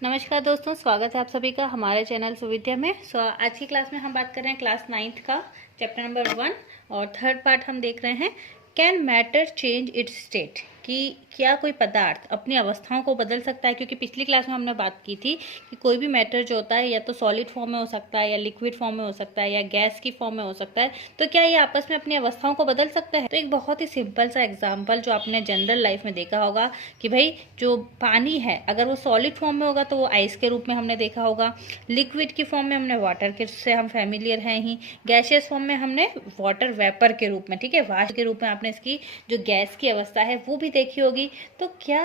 नमस्कार दोस्तों, स्वागत है आप सभी का हमारे चैनल सुविद्या में। आज की क्लास में हम बात कर रहे हैं क्लास 9th का चैप्टर नंबर 1 और थर्ड पार्ट हम देख रहे हैं can matter change it's state, कि क्या कोई पदार्थ अपनी अवस्थाओं को बदल सकता है। क्योंकि पिछली क्लास में हमने बात की थी कि कोई भी मैटर जो होता है या तो सॉलिड फॉर्म में हो सकता है या लिक्विड फॉर्म में हो सकता है या गैस की फॉर्म में हो सकता है, तो क्या ये आपस में अपनी अवस्थाओं को बदल सकता है। तो एक बहुत ही सिंपल सा एग्जाम्पल जो आपने जनरल लाइफ में देखा होगा कि भाई जो पानी है अगर वो सॉलिड फॉर्म में होगा तो वो आइस के रूप में हमने देखा होगा, लिक्विड की फॉर्म में हमने वाटर के से हम फैमिलियर हैं ही, गैसियस फॉर्म में हमने वाटर वेपर के रूप में, ठीक है, वाष्प के रूप में आपने इसकी जो गैस की अवस्था है वो भी देखी होगी। तो क्या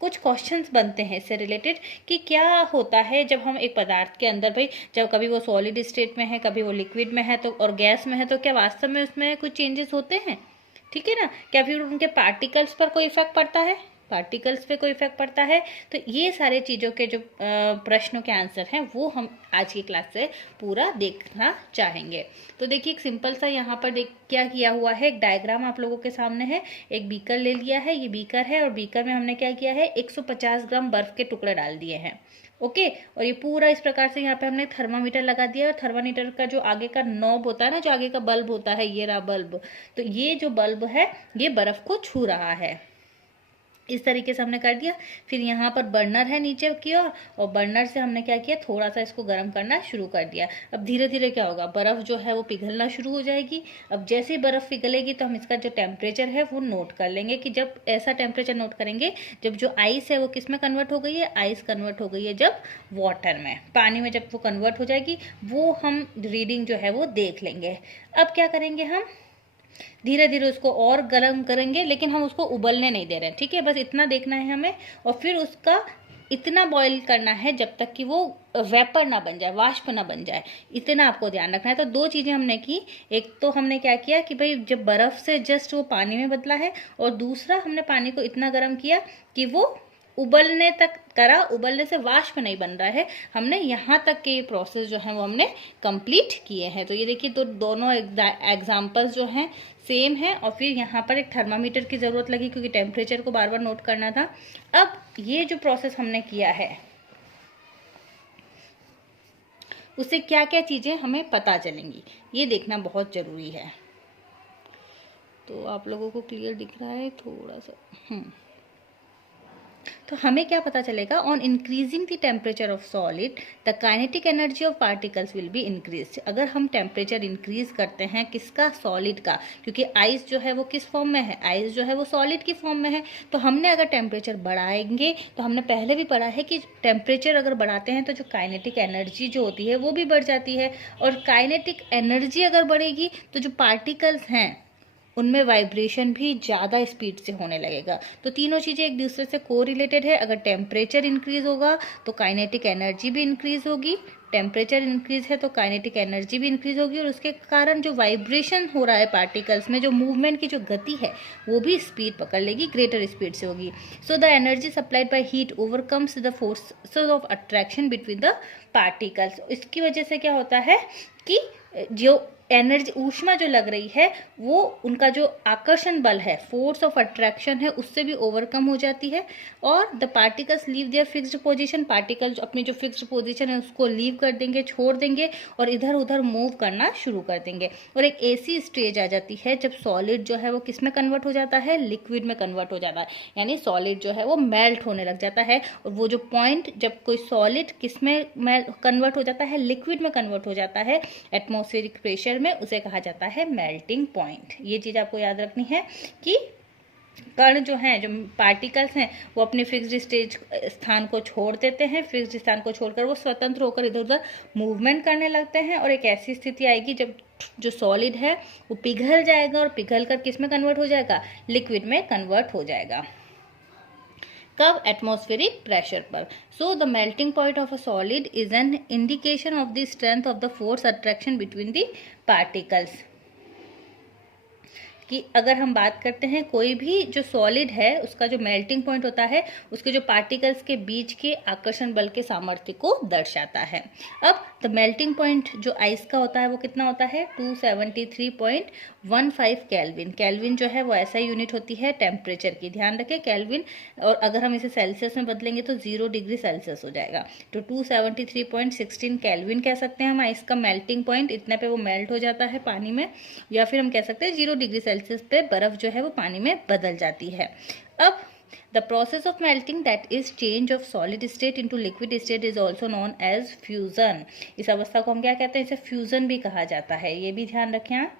कुछ क्वेश्चंस बनते हैं इससे रिलेटेड कि क्या होता है जब हम एक पदार्थ के अंदर, भाई जब कभी वो सॉलिड स्टेट में है कभी वो लिक्विड में है तो और गैस में है, तो क्या वास्तव में उसमें कुछ चेंजेस होते हैं, ठीक है ना। क्या फिर उनके पार्टिकल्स पर कोई इफेक्ट पड़ता है, पार्टिकल्स पे कोई इफेक्ट पड़ता है। तो ये सारे चीज़ों के जो प्रश्नों के आंसर हैं वो हम आज की क्लास से पूरा देखना चाहेंगे। तो देखिए एक सिंपल सा यहाँ पर देख क्या किया हुआ है, एक डायग्राम आप लोगों के सामने है। एक बीकर ले लिया है, ये बीकर है और बीकर में हमने क्या किया है 150 ग्राम बर्फ के टुकड़े डाल दिए हैं, ओके। और ये पूरा इस प्रकार से यहाँ पे हमने थर्मामीटर लगा दिया और थर्मामीटर का जो आगे का नॉब होता है ना, जो आगे का बल्ब होता है, ये रहा बल्ब, तो ये जो बल्ब है ये बर्फ को छू रहा है, इस तरीके से हमने कर दिया। फिर यहाँ पर बर्नर है नीचे की ओर और बर्नर से हमने क्या किया, थोड़ा सा इसको गर्म करना शुरू कर दिया। अब धीरे धीरे क्या होगा, बर्फ जो है वो पिघलना शुरू हो जाएगी। अब जैसे ही बर्फ पिघलेगी तो हम इसका जो टेम्परेचर है वो नोट कर लेंगे कि जब ऐसा टेम्परेचर नोट करेंगे जब जो आइस है वो किस में कन्वर्ट हो गई है, आइस कन्वर्ट हो गई है जब वाटर में, पानी में जब वो कन्वर्ट हो जाएगी वो हम रीडिंग जो है वो देख लेंगे। अब क्या करेंगे, हम धीरे धीरे उसको और गर्म करेंगे, लेकिन हम उसको उबलने नहीं दे रहे हैं, ठीक है, बस इतना देखना है हमें। और फिर उसका इतना बॉईल करना है जब तक कि वो वेपर ना बन जाए, वाष्प ना बन जाए, इतना आपको ध्यान रखना है। तो दो चीजें हमने की, एक तो हमने क्या किया कि भाई जब बर्फ से जस्ट वो पानी में बदला है, और दूसरा हमने पानी को इतना गर्म किया कि वो उबलने तक करा, उबलने से वाष्प नहीं बन रहा है। हमने यहाँ तक के ये प्रोसेस जो है वो हमने कंप्लीट किए हैं। तो ये देखिए तो दोनों एग्जाम्पल्स जो हैं सेम है। और फिर यहाँ पर एक थर्मामीटर की जरूरत लगी क्योंकि टेम्परेचर को बार बार नोट करना था। अब ये जो प्रोसेस हमने किया है उससे क्या क्या चीजें हमें पता चलेंगी ये देखना बहुत जरूरी है। तो आप लोगों को क्लियर दिख रहा है थोड़ा सा, तो हमें क्या पता चलेगा, on increasing the temperature of solid the kinetic energy of particles will be increase. अगर हम टेम्परेचर इंक्रीज करते हैं किसका, सॉलिड का, क्योंकि आइस जो है वो किस फॉर्म में है, आइस जो है वो सॉलिड की फॉर्म में है। तो हमने अगर टेम्परेचर बढ़ाएंगे तो हमने पहले भी पढ़ा है कि टेम्परेचर अगर बढ़ाते हैं तो जो काइनेटिक एनर्जी जो होती है वो भी बढ़ जाती है। और काइनेटिक एनर्जी अगर बढ़ेगी तो जो पार्टिकल्स हैं उनमें वाइब्रेशन भी ज़्यादा स्पीड से होने लगेगा। तो तीनों चीज़ें एक दूसरे से को रिलेटेड है। अगर टेम्परेचर इंक्रीज होगा तो काइनेटिक एनर्जी भी इंक्रीज होगी, टेम्परेचर इंक्रीज है तो काइनेटिक एनर्जी भी इंक्रीज होगी, और उसके कारण जो वाइब्रेशन हो रहा है पार्टिकल्स में, जो मूवमेंट की जो गति है वो भी स्पीड पकड़ लेगी, ग्रेटर स्पीड से होगी। So the energy supplied by heat overcomes the force of attraction between the particles. इसकी वजह से क्या होता है कि जो एनर्जी ऊष्मा जो लग रही है वो उनका जो आकर्षण बल है, फोर्स ऑफ अट्रैक्शन है, उससे भी ओवरकम हो जाती है। और the particles leave their fixed position, particle अपनी जो फिक्स्ड पोजीशन है उसको लीव कर देंगे, छोड़ देंगे और इधर उधर मूव करना शुरू कर देंगे। और एक ऐसी स्टेज आ जाती है जब सॉलिड जो है वो किस में कन्वर्ट हो जाता है, लिक्विड में कन्वर्ट हो जाता है, यानी सॉलिड जो है वो मेल्ट होने लग जाता है। और वो जो पॉइंट जब कोई सॉलिड किस में कन्वर्ट हो जाता है, लिक्विड में कन्वर्ट हो जाता है एटमॉस्फेरिक प्रेशर में, उसे कहा जाता है मेल्टिंग पॉइंट। ये चीज आपको याद रखनी है कि कण जो हैं, जो पार्टिकल्स हैं, वो अपने फिक्स्ड स्टेज स्थान को छोड़ देते हैं, फिक्स्ड स्थान को छोड़कर वो स्वतंत्र होकर इधर उधर मूवमेंट करने लगते हैं। और एक ऐसी स्थिति आएगी जब जो सॉलिड है वो पिघल जाएगा और पिघल कर किस में कन्वर्ट हो जाएगा, लिक्विड में कन्वर्ट हो जाएगा। कब, एटमॉस्फेरिक प्रेशर पर। So the melting point of a solid is an indication of the strength of the force attraction between the particles. कि अगर हम बात करते हैं कोई भी जो सॉलिड है उसका जो मेल्टिंग पॉइंट होता है उसके जो पार्टिकल्स के बीच के आकर्षण बल के सामर्थ्य को दर्शाता है। अब द मेल्टिंग पॉइंट जो आइस का होता है वो कितना होता है 273.15 केल्विन। केल्विन जो है वो ऐसा यूनिट होती है टेम्परेचर की, ध्यान रखें केल्विन, और अगर हम इसे सेल्सियस में बदलेंगे तो 0 डिग्री सेल्सियस हो जाएगा। तो 273.16 केल्विन कह सकते हैं हम आइस का मेल्टिंग पॉइंट, इतने पे वो मेल्ट हो जाता है पानी में, या फिर हम कह सकते हैं 0 डिग्री सेल्सियस पे बर्फ जो है वो पानी में बदल जाती है। अब the process of melting, that is change of solid state into liquid state, is also known as fusion। इस अवस्था को हम क्या कहते हैं, इसे फ्यूजन भी कहा जाता है, ये भी ध्यान रखें आप।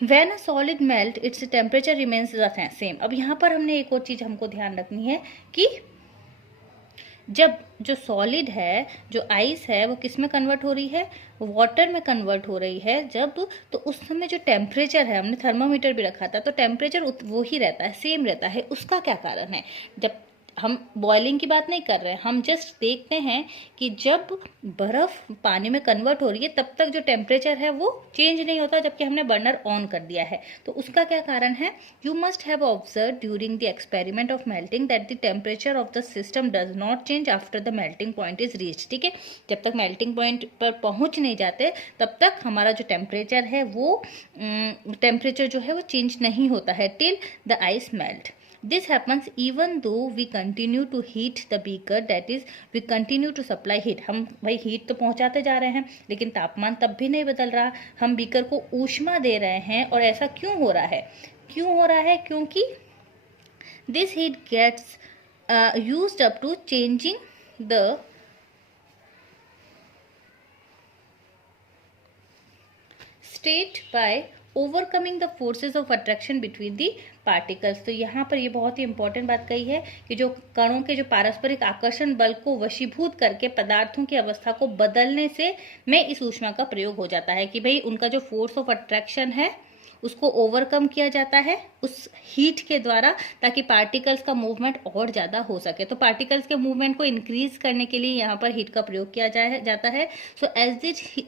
When a solid melt, its temperature remains the same। अब यहाँ पर हमने एक और चीज हमको ध्यान रखनी है कि जब जो सॉलिड है, जो आइस है, वो किस में कन्वर्ट हो रही है, वाटर में कन्वर्ट हो रही है जब, तो उस समय जो टेम्परेचर है, हमने थर्मामीटर भी रखा था, तो टेम्परेचर वो ही रहता है, सेम रहता है। उसका क्या कारण है? जब हम बॉइलिंग की बात नहीं कर रहे हैं, हम जस्ट देखते हैं कि जब बर्फ पानी में कन्वर्ट हो रही है तब तक जो टेम्परेचर है वो चेंज नहीं होता, जबकि हमने बर्नर ऑन कर दिया है। तो उसका क्या कारण है? You must have observe during the experiment of melting that the temperature of the system does not change after the melting point is reach. ठीक है, जब तक मेल्टिंग पॉइंट पर पहुंच नहीं जाते तब तक हमारा जो टेम्परेचर है वो टेम्परेचर जो है वो चेंज नहीं होता है till the ice melt. This happens even though we continue to heat the beaker, that is we continue to supply heat। हम भाई हीट तो पहुंचाते जा रहे हैं लेकिन तापमान तब भी नहीं बदल रहा, हम बीकर को ऊष्मा दे रहे हैं। और ऐसा क्यों हो रहा है? क्योंकि this heat gets used up to changing the state by overcoming the forces of attraction between the particles. तो यहाँ पर ये बहुत ही इंपॉर्टेंट बात कही है कि जो कणों के जो पारस्परिक आकर्षण बल को वशीभूत करके पदार्थों की अवस्था को बदलने से में इस ऊष्मा का प्रयोग हो जाता है कि भाई उनका जो फोर्स ऑफ अट्रैक्शन है उसको ओवरकम किया जाता है उस हीट के द्वारा, ताकि पार्टिकल्स का मूवमेंट और ज़्यादा हो सके। तो पार्टिकल्स के मूवमेंट को इंक्रीज करने के लिए यहाँ पर हीट का प्रयोग किया जाता है। So as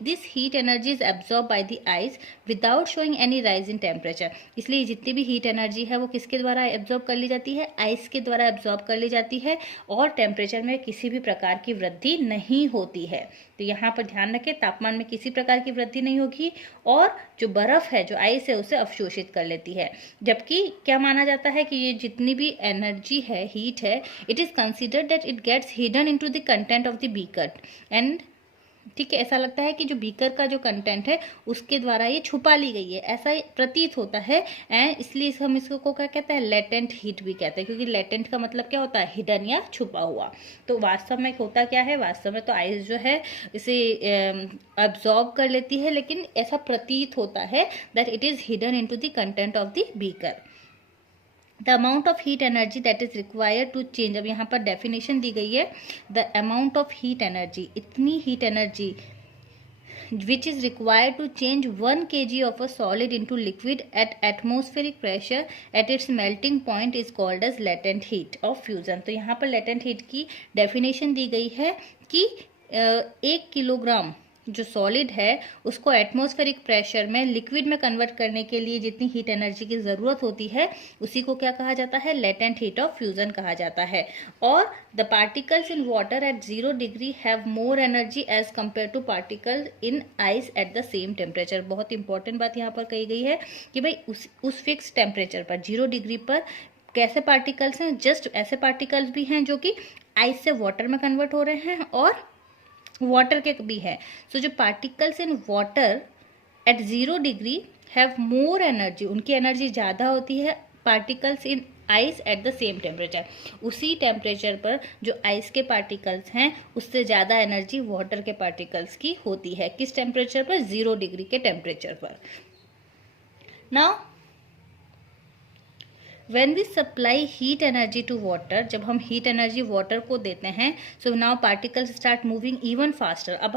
this heat energy is absorb by the ice without showing any rise in temperature. इसलिए जितनी भी हीट एनर्जी है वो किसके द्वारा एब्जॉर्ब कर ली जाती है? आइस के द्वारा एब्जॉर्ब कर ली जाती है, और टेम्परेचर में किसी भी प्रकार की वृद्धि नहीं होती है। तो यहाँ पर ध्यान रखें, तापमान में किसी प्रकार की वृद्धि नहीं होगी, और जो बर्फ है, जो आइस है, उसे अवशोषित कर लेती है। जबकि क्या माना जाता है कि ये जितनी भी एनर्जी है, हीट है, it is considered that it gets hidden into the content of the beaker and, ठीक है, ऐसा लगता है कि जो बीकर का जो कंटेंट है उसके द्वारा ये छुपा ली गई है, ऐसा प्रतीत होता है। एंड इसलिए हम इसको क्या कहते हैं? लेटेंट हीट भी कहते हैं, क्योंकि लेटेंट का मतलब क्या होता है? हिडन या छुपा हुआ। तो वास्तव में होता क्या है? वास्तव में तो आइस जो है इसे अब्जॉर्ब कर लेती है, लेकिन ऐसा प्रतीत होता है that it is hidden into the content of the beaker. The amount of heat energy that is required to change, अब यहाँ पर डेफिनेशन दी गई है, the amount of heat energy, इतनी heat energy which is required to change 1 kg of a solid into liquid at atmospheric pressure at its melting point is called as latent heat of fusion। तो यहाँ पर latent heat की definition दी गई है कि 1 kilogram जो solid है उसको एटमॉस्फेरिक प्रेशर में लिक्विड में कन्वर्ट करने के लिए जितनी हीट एनर्जी की ज़रूरत होती है उसी को क्या कहा जाता है? लेटेंट हीट ऑफ फ्यूजन कहा जाता है। और the particles in water at 0 degree have more energy as compare to particles in ice at the same temperature. बहुत इंपॉर्टेंट बात यहाँ पर कही गई है कि भाई उस फिक्स टेम्परेचर पर 0 डिग्री पर कैसे पार्टिकल्स हैं? जस्ट ऐसे पार्टिकल्स भी हैं जो कि आइस से वाटर में कन्वर्ट हो रहे हैं, और वाटर के भी है। सो जो particles in water at 0 degree have more energy, उनकी एनर्जी ज़्यादा होती है particles in ice at the same temperature. उसी टेम्परेचर पर जो आइस के पार्टिकल्स हैं उससे ज़्यादा एनर्जी वाटर के पार्टिकल्स की होती है। किस टेम्परेचर पर? 0 डिग्री के टेम्परेचर पर। Now When we supply heat energy to water, जब हम heat energy water को देते हैं, so now particles start moving even faster। अब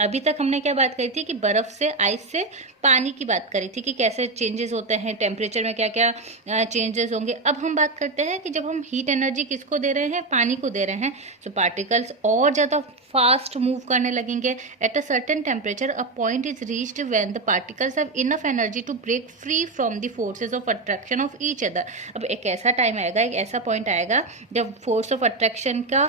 अभी तक हमने क्या बात करी थी कि बर्फ से, आइस से पानी की बात करी थी कि कैसे चेंजेस होते हैं, टेम्परेचर में क्या क्या चेंजेस होंगे। अब हम बात करते हैं कि जब हम हीट एनर्जी किसको दे रहे हैं? पानी को दे रहे हैं, सो पार्टिकल्स और ज़्यादा फास्ट मूव करने लगेंगे। At a certain temperature a point is reached when the particles have enough energy to break free from the forces of attraction of each other. अब एक ऐसा टाइम आएगा, एक ऐसा पॉइंट आएगा जब फोर्स ऑफ अट्रैक्शन का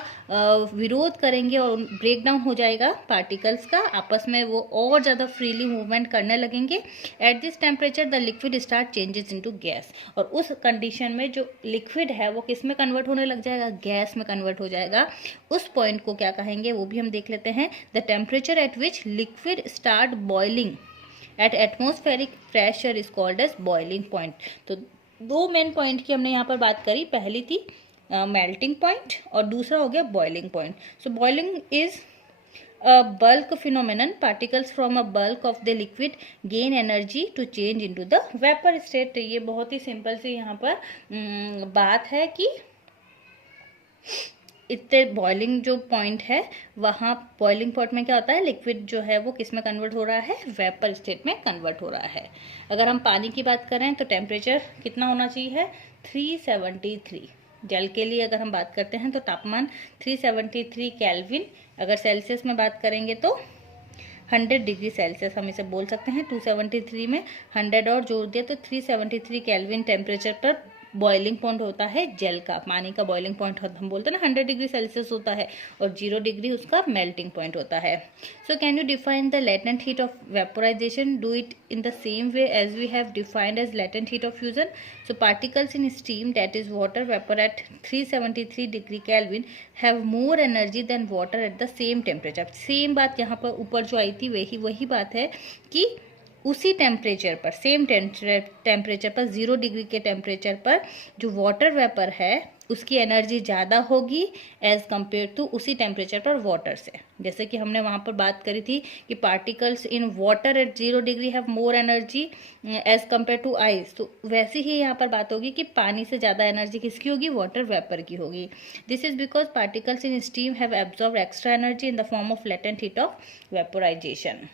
विरोध करेंगे और ब्रेक डाउन हो जाएगा पार्टिकल्स का, आपस में वो और ज़्यादा फ्रीली मूवमेंट करने लगेंगे। At this temperature the liquid start changes into gas, और उस कंडीशन में जो लिक्विड है वो किस में कन्वर्ट होने लग जाएगा, गैस में कन्वर्ट हो जाएगा। उस पॉइंट को क्या कहेंगे वो भी हम देख लेते हैं। The temperature at which liquid start boiling at atmospheric pressure is called as boiling point. तो दो मेन पॉइंट की हमने यहाँ पर बात करी, पहली थी मेल्टिंग पॉइंट और दूसरा हो गया boiling point. So boiling is a bulk phenomenon. Particles from a bulk of the liquid gain energy to change into the vapor state। ये बहुत ही सिंपल सी यहाँ पर बात है कि इतने बॉइलिंग जो पॉइंट है वहाँ बॉइलिंग पॉइंट में क्या होता है, लिक्विड जो है वो किस में कन्वर्ट हो रहा है, वेपर स्टेट में कन्वर्ट हो रहा है। अगर हम पानी की बात करें तो टेम्परेचर कितना होना चाहिए है, 373। जल के लिए अगर हम बात करते हैं तो तापमान 373 केल्विन। अगर सेल्सियस में बात करेंगे तो 100 डिग्री सेल्सियस हम इसे बोल सकते हैं। 273 में 100 और जोड़ दिया तो 373 केल्विन टेम्परेचर पर बॉइलिंग पॉइंट होता है जल का, पानी का बॉइलिंग पॉइंट हम बोलते हैं ना 100 डिग्री सेल्सियस होता है, और 0 डिग्री उसका मेल्टिंग पॉइंट होता है। So can you define the latent heat of vaporisation, do it in the same way as we have defined as latent heat of fusion. So particles in steam that is water vapour at 373 degree kelvin have more energy than water at the same temperature. Same बात यहाँ पर ऊपर जो आई थी वही बात है कि उसी टेम्परेचर पर, सेम टेम्परेचर पर, 0 डिग्री के टेम्परेचर पर जो वाटर वेपर है उसकी एनर्जी ज़्यादा होगी एज कम्पेयर टू उसी टेम्परेचर पर वाटर से। जैसे कि हमने वहाँ पर बात करी थी कि particles in water at 0 degree have more energy as compare to ice, तो वैसे ही यहाँ पर बात होगी कि पानी से ज़्यादा एनर्जी किसकी होगी, वाटर वेपर की होगी। This is because particles in steam have absorb extra energy in the form of latent heat of vaporisation.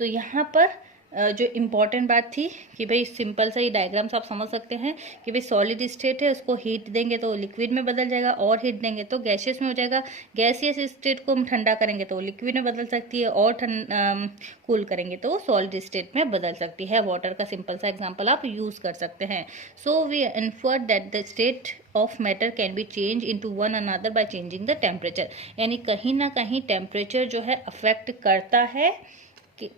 तो यहाँ पर जो इम्पॉर्टेंट बात थी कि भाई सिंपल सा ही डायग्राम्स आप समझ सकते हैं कि भाई सॉलिड स्टेट है, उसको हीट देंगे तो लिक्विड में बदल जाएगा, और हीट देंगे तो गैसियस में हो जाएगा। गैसियस स्टेट को हम ठंडा करेंगे तो लिक्विड में बदल सकती है, और कूल करेंगे तो सॉलिड स्टेट में बदल सकती है। वाटर का सिंपल सा एग्जाम्पल आप यूज कर सकते हैं। So we infer that the state of matter can be change into one another by changing the temperature. यानी कहीं ना कहीं टेम्परेचर जो है अफेक्ट करता है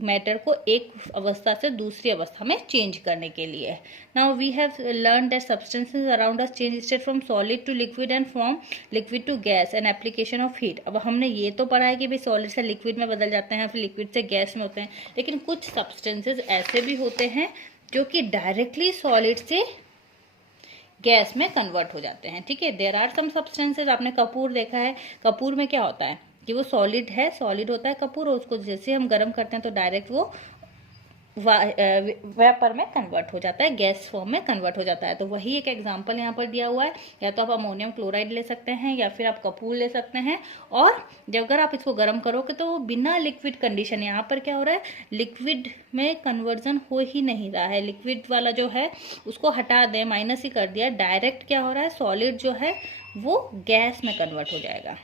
मैटर को एक अवस्था से दूसरी अवस्था में चेंज करने के लिए। Now we have learn that substances around us change state from solid to liquid and from liquid to gas and application of heat. अब हमने ये तो पढ़ा है कि भाई सॉलिड से लिक्विड में बदल जाते हैं, फिर लिक्विड से गैस में होते हैं, लेकिन कुछ सब्सटेंसेस ऐसे भी होते हैं जो कि डायरेक्टली सॉलिड से गैस में कन्वर्ट हो जाते हैं। ठीक है, देयर आर सम सब्सटेंसेस, आपने कपूर देखा है, कपूर में क्या होता है कि वो सॉलिड है, सॉलिड होता है कपूर, और उसको जैसे हम गर्म करते हैं तो डायरेक्ट वो वेपर में कन्वर्ट हो जाता है, गैस फॉर्म में कन्वर्ट हो जाता है। तो वही एक एग्जांपल यहाँ पर दिया हुआ है, या तो आप अमोनियम क्लोराइड ले सकते हैं या फिर आप कपूर ले सकते हैं, और जब अगर आप इसको गर्म करोगे तो बिना लिक्विड कंडीशन, यहाँ पर क्या हो रहा है, लिक्विड में कन्वर्जन हो ही नहीं रहा है, लिक्विड वाला जो है उसको हटा दें, माइनस ही कर दिया, डायरेक्ट क्या हो रहा है, सॉलिड जो है वो गैस में कन्वर्ट हो जाएगा।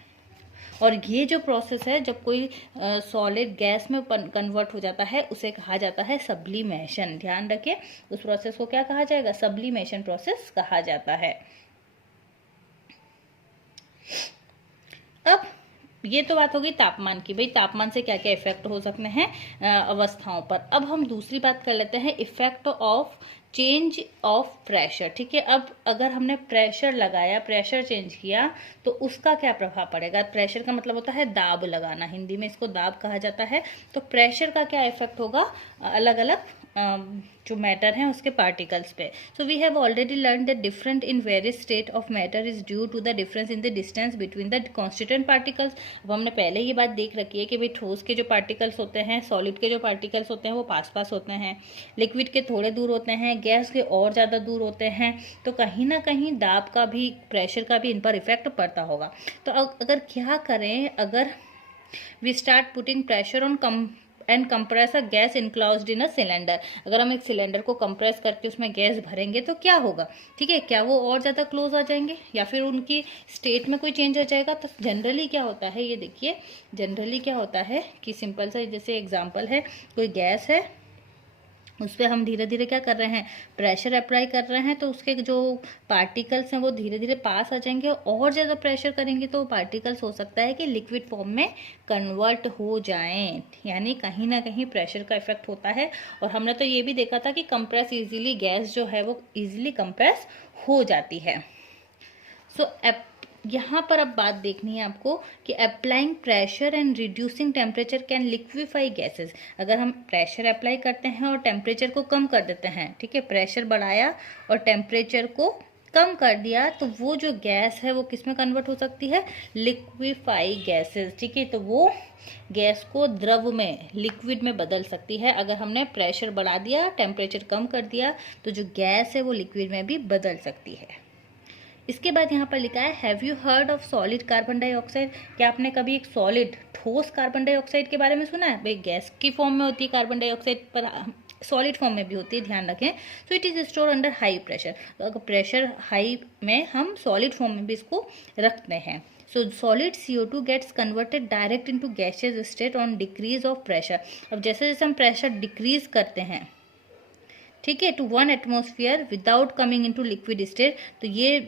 और ये जो प्रोसेस है जब कोई सॉलिड गैस में कन्वर्ट हो जाता है उसे कहा जाता है सब्लिमेशन। ध्यान रखिए, उस प्रोसेस को क्या कहा जाएगा, सब्लिमेशन प्रोसेस कहा जाता है। अब ये तो बात होगी तापमान की, भाई तापमान से क्या क्या इफेक्ट हो सकते हैं अवस्थाओं पर। अब हम दूसरी बात कर लेते हैं, effect of change of pressure. ठीक है, अब अगर हमने प्रेशर लगाया, प्रेशर चेंज किया तो उसका क्या प्रभाव पड़ेगा। प्रेशर का मतलब होता है दाब लगाना, हिंदी में इसको दाब कहा जाता है। तो प्रेशर का क्या इफेक्ट होगा अलग अलग जो मैटर हैं उसके पार्टिकल्स पे। So we have already learn that different in various state of matter is due to the difference in the distance between the constituent particles. अब हमने पहले ये बात देख रखी है कि भाई ठोस के जो पार्टिकल्स होते हैं, सॉलिड के जो पार्टिकल्स होते हैं वो पास पास होते हैं, लिक्विड के थोड़े दूर होते हैं, गैस के और ज़्यादा दूर होते हैं। तो कहीं ना कहीं दाब का भी, प्रेशर का भी इन पर इफेक्ट पड़ता होगा। तो अगर क्या करें, अगर we start putting pressure on and compress a gas enclosed in a cylinder, अगर हम एक सिलेंडर को कंप्रेस करके उसमें गैस भरेंगे तो क्या होगा, ठीक है, क्या वो और ज़्यादा क्लोज आ जाएंगे या फिर उनकी स्टेट में कोई चेंज हो जाएगा। तो जनरली क्या होता है, ये देखिए, जनरली क्या होता है कि सिंपल सा जैसे एग्जांपल है, कोई गैस है उस पर हम धीरे धीरे क्या कर रहे हैं, प्रेशर अप्लाई कर रहे हैं, तो उसके जो पार्टिकल्स हैं वो धीरे धीरे पास आ जाएंगे। और ज़्यादा प्रेशर करेंगे तो पार्टिकल्स हो सकता है कि लिक्विड फॉर्म में कन्वर्ट हो जाएं, यानी कहीं ना कहीं प्रेशर का इफेक्ट होता है। और हमने तो ये भी देखा था कि कंप्रेस इजीली, गैस जो है वो इजीली कंप्रेस हो जाती है। सो यहाँ पर अब बात देखनी है आपको कि applying pressure and reducing temperature can liquefy gases. अगर हम प्रेशर अप्लाई करते हैं और टेम्परेचर को कम कर देते हैं, ठीक है, प्रेशर बढ़ाया और टेम्परेचर को कम कर दिया, तो वो जो गैस है वो किस में कन्वर्ट हो सकती है, लिक्विफाई गैसेस, ठीक है। तो वो गैस को द्रव में, लिक्विड में बदल सकती है। अगर हमने प्रेशर बढ़ा दिया, टेम्परेचर कम कर दिया, तो जो गैस है वो लिक्विड में भी बदल सकती है। इसके बाद यहाँ पर लिखा है, have you heard of solid carbon dioxide. क्या आपने कभी एक सॉलिड, ठोस कार्बन डाइऑक्साइड के बारे में सुना है? भाई गैस की फॉर्म में होती है कार्बन डाइऑक्साइड, पर सॉलिड फॉर्म में भी होती है, ध्यान रखें। So it is store under high pressure. तो अगर प्रेशर हाई में हम सॉलिड फॉर्म में भी इसको रखते हैं। So solid CO2 gets converted direct into gaseous state on decrease of pressure. अब जैसे जैसे हम प्रेशर डिक्रीज करते हैं, ठीक है, to 1 atmosphere without coming into liquid state, तो ये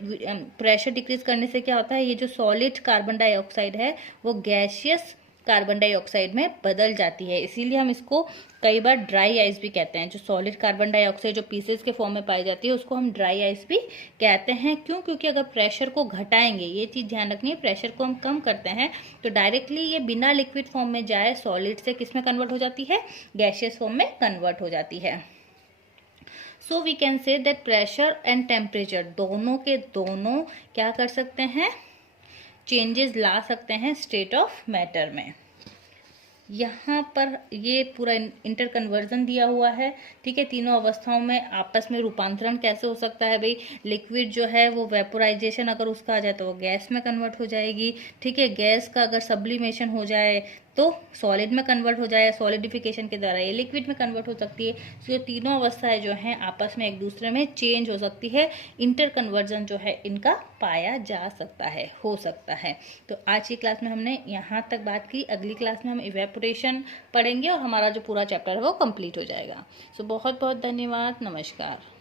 प्रेशर डिक्रीज करने से क्या होता है, ये जो सॉलिड कार्बन डाइऑक्साइड है वो गैसियस कार्बन डाइऑक्साइड में बदल जाती है। इसीलिए हम इसको कई बार ड्राई आइस भी कहते हैं। जो सॉलिड कार्बन डाइऑक्साइड जो पीसेस के फॉर्म में पाई जाती है उसको हम ड्राई आइस भी कहते हैं। क्यों? क्योंकि अगर प्रेशर को घटाएंगे, ये चीज़ ध्यान रखनी है, प्रेशर को हम कम करते हैं तो डायरेक्टली ये बिना लिक्विड फॉर्म में जाए सॉलिड से किस में कन्वर्ट हो जाती है, गैसियस फॉर्म में कन्वर्ट हो जाती है। So we can say that pressure and temperature दोनों के दोनों क्या कर सकते हैं, चेंजेस ला सकते हैं स्टेट ऑफ मैटर में। यहाँ पर ये पूरा इंटर कन्वर्जन दिया हुआ है, ठीक है। तीनों अवस्थाओं में आपस में रूपांतरण कैसे हो सकता है, भाई लिक्विड जो है वो वेपोराइजेशन अगर उसका आ जाए तो वो गैस में कन्वर्ट हो जाएगी, ठीक है। गैस का अगर सब्लिमेशन हो जाए तो सॉलिड में कन्वर्ट हो जाए, सॉलिडिफिकेशन के द्वारा ये लिक्विड में कन्वर्ट हो सकती है। तो ये तीनों अवस्थाएं जो हैं आपस में एक दूसरे में चेंज हो सकती है। इंटर कन्वर्जन जो है इनका पाया जा सकता है, हो सकता है। तो आज की क्लास में हमने यहाँ तक बात की। अगली क्लास में हम इवेपोरेशन पढ़ेंगे और हमारा जो पूरा चैप्टर है वो कंप्लीट हो जाएगा। सो बहुत बहुत धन्यवाद, नमस्कार।